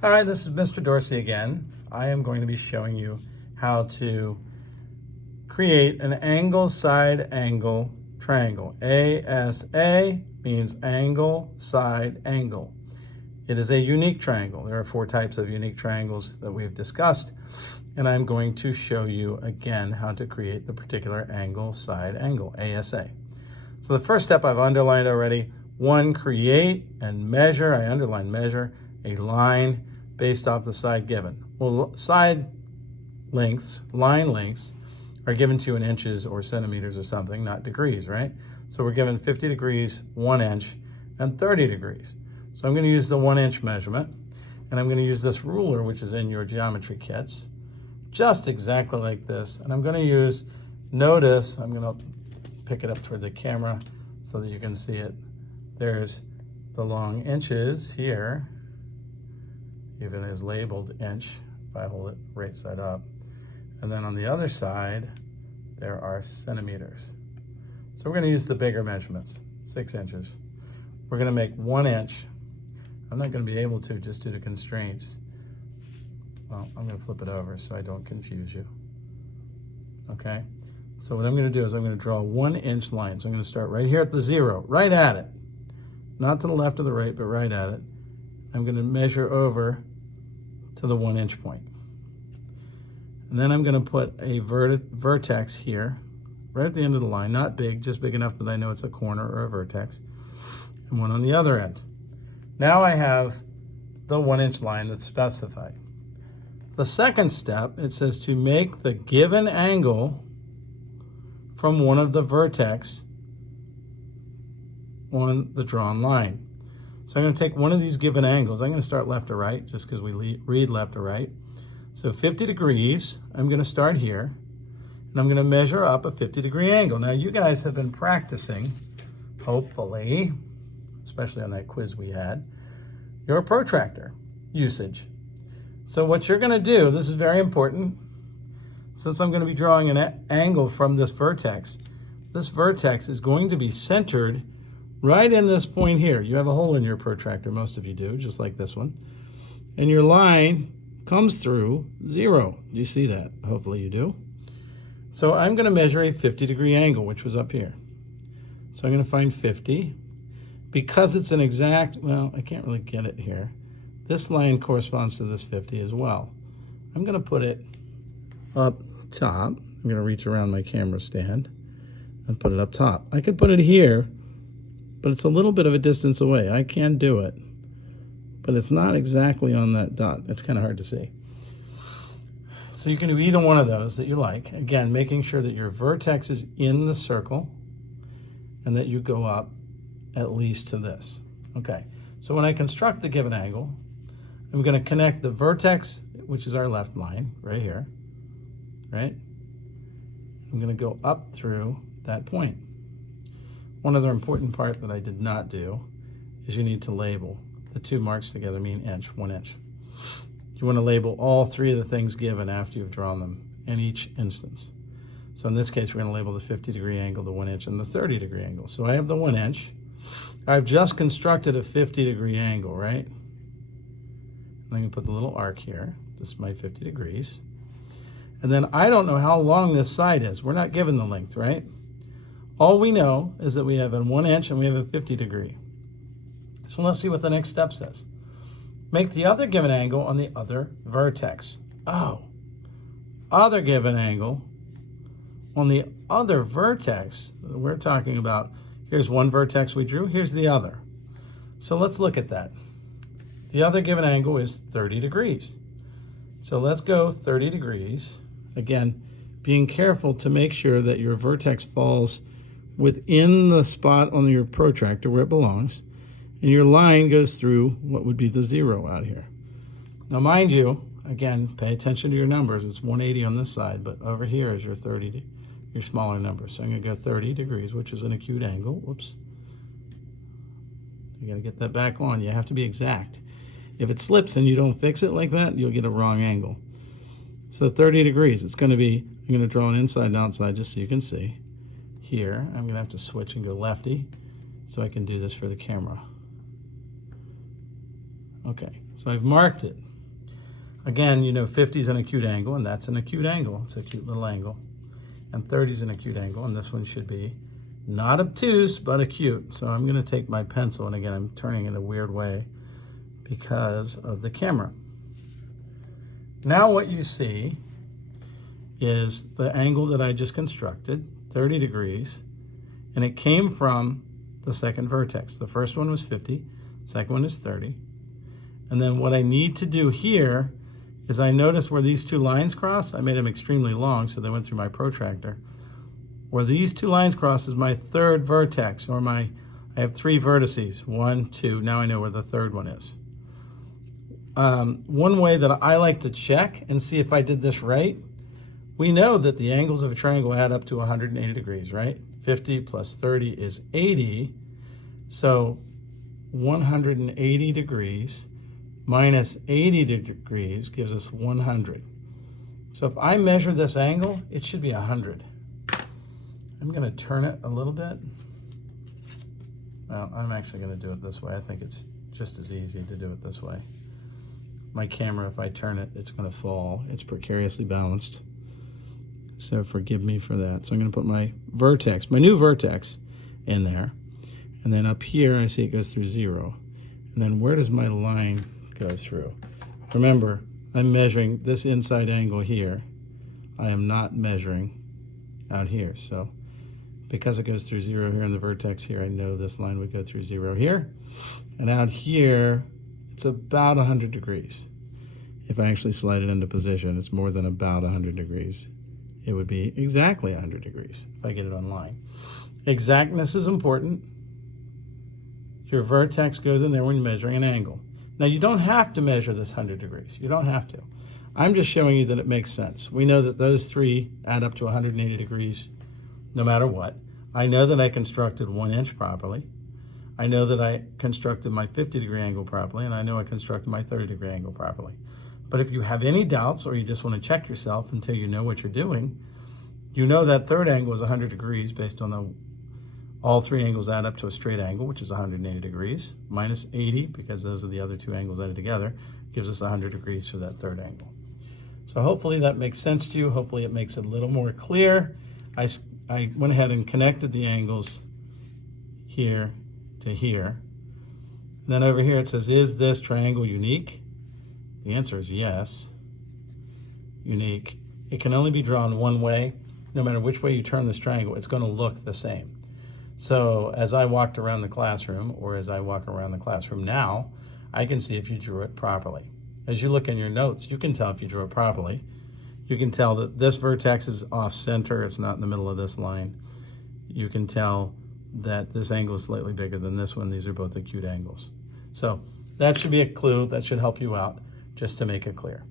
Hi, this is Mr. Dorsey again. I am going to be showing you how to create an angle side angle triangle. ASA means angle side angle. It is a unique triangle. There are 4 types of unique triangles that we've discussed, and I'm going to show you again how to create the particular angle side angle, ASA. So the first step I've underlined already. 1, create and measure. I underline measure a line based off the side given. Well, side lengths, line lengths, are given to you in inches or centimeters or something, not degrees, right? So we're given 50 degrees, 1 inch, and 30 degrees. So I'm going to use the 1 inch measurement, and I'm going to use this ruler, which is in your geometry kits, just exactly like this. And I'm going to use, notice, I'm going to pick it up toward the camera so that you can see it. There's the long inches here, even is labeled inch if I hold it right side up. And then on the other side, there are centimeters. So we're going to use the bigger measurements, 6 inches. We're going to make 1 inch. I'm not going to be able to just due to constraints. Well, I'm going to flip it over so I don't confuse you. Okay, so what I'm going to do is I'm going to draw a 1 inch line. So I'm going to start right here at the 0, right at it. Not to the left or the right, but right at it. I'm going to measure over to the 1 inch point. And then I'm going to put a vertex here, right at the end of the line, not big, just big enough that I know it's a corner or a vertex, and one on the other end. Now I have the 1 inch line that's specified. The second step, it says to make the given angle from one of the vertex on the drawn line. So I'm going to take one of these given angles. I'm going to start left to right, just because we read left to right. So 50 degrees, I'm going to start here, and I'm going to measure up a 50-degree angle. Now, you guys have been practicing, hopefully, especially on that quiz we had, your protractor usage. So what you're going to do, this is very important, since I'm going to be drawing an angle from this vertex is going to be centered right in this point here. You have a hole in your protractor, most of you do, just like this one. And your line comes through 0. You see that? Hopefully you do. So I'm going to measure a 50-degree angle, which was up here. So I'm going to find 50. Because it's an exact, well, I can't really get it here. This line corresponds to this 50 as well. I'm going to put it up top. I'm going to reach around my camera stand and put it up top. I could put it here, but it's a little bit of a distance away. I can do it, but it's not exactly on that dot. It's kind of hard to see. So you can do either one of those that you like. Again, making sure that your vertex is in the circle and that you go up at least to this. Okay, so when I construct the given angle, I'm going to connect the vertex, which is our left line, right here, right? I'm going to go up through that point. One other important part that I did not do is you need to label. The 2 marks together mean inch, 1 inch. You want to label all 3 of the things given after you've drawn them in each instance. So in this case, we're going to label the 50-degree angle, the 1 inch, and the 30-degree angle. So I have the 1 inch. I've just constructed a 50-degree angle, right? I'm going to put the little arc here. This is my 50 degrees. And then I don't know how long this side is. We're not given the length, right? All we know is that we have a 1 inch and we have a 50-degree. So let's see what the next step says. Make the other given angle on the other vertex. Oh, other given angle on the other vertex. We're talking about, here's one vertex we drew, here's the other. So let's look at that. The other given angle is 30 degrees. So let's go 30 degrees. Again, being careful to make sure that your vertex falls within the spot on your protractor where it belongs, and your line goes through what would be the 0 out here. Now mind you, again, pay attention to your numbers. It's 180 on this side, but over here is your 30, your smaller number. So I'm going to go 30 degrees, which is an acute angle. Whoops. You got to get that back on. You have to be exact. If it slips and you don't fix it like that, you'll get a wrong angle. So 30 degrees, it's going to be, I'm going to draw an inside and outside just so you can see. Here, I'm going to have to switch and go lefty so I can do this for the camera. Okay, so I've marked it. Again, you know 50 is an acute angle, and that's an acute angle. It's a cute little angle. And 30 is an acute angle, and this one should be not obtuse, but acute. So I'm going to take my pencil, and again, I'm turning in a weird way because of the camera. Now what you see is the angle that I just constructed, 30 degrees, and it came from the second vertex. The first one was 50, the second one is 30. And then what I need to do here is I notice where these two lines cross. I made them extremely long, so they went through my protractor. Where these two lines cross is my third vertex, or I have 3 vertices, 1, 2, now I know where the third one is. One way that I like to check and see if I did this right, we know that the angles of a triangle add up to 180 degrees, right? 50 plus 30 is 80, so 180 degrees minus 80 degrees gives us 100. So if I measure this angle, it should be 100. I'm going to turn it a little bit. Well, I'm actually going to do it this way. I think it's just as easy to do it this way. My camera, if I turn it, it's going to fall. It's precariously balanced. So forgive me for that. So I'm going to put my vertex, my new vertex, in there. And then up here, I see it goes through 0. And then where does my line go through? Remember, I'm measuring this inside angle here. I am not measuring out here. So because it goes through 0 here in the vertex here, I know this line would go through 0 here. And out here, it's about 100 degrees. If I actually slide it into position, it's more than about 100 degrees. It would be exactly 100 degrees if I get it on line. Exactness is important. Your vertex goes in there when you're measuring an angle. Now, you don't have to measure this 100 degrees. You don't have to. I'm just showing you that it makes sense. We know that those 3 add up to 180 degrees no matter what. I know that I constructed 1 inch properly. I know that I constructed my 50 degree angle properly, and I know I constructed my 30 degree angle properly. But if you have any doubts or you just want to check yourself until you know what you're doing, you know that third angle is 100 degrees based on all 3 angles add up to a straight angle, which is 180 degrees, minus 80, because those are the other 2 angles added together, gives us 100 degrees for that third angle. So hopefully that makes sense to you. Hopefully it makes it a little more clear. I went ahead and connected the angles here to here. And then over here it says, is this triangle unique? The answer is yes, unique. It can only be drawn one way. No matter which way you turn this triangle, it's going to look the same. So as I walked around the classroom, or as I walk around the classroom now, I can see if you drew it properly. As you look in your notes, you can tell if you drew it properly. You can tell that this vertex is off center. It's not in the middle of this line. You can tell that this angle is slightly bigger than this one. These are both acute angles. So that should be a clue. That should help you out just to make it clear.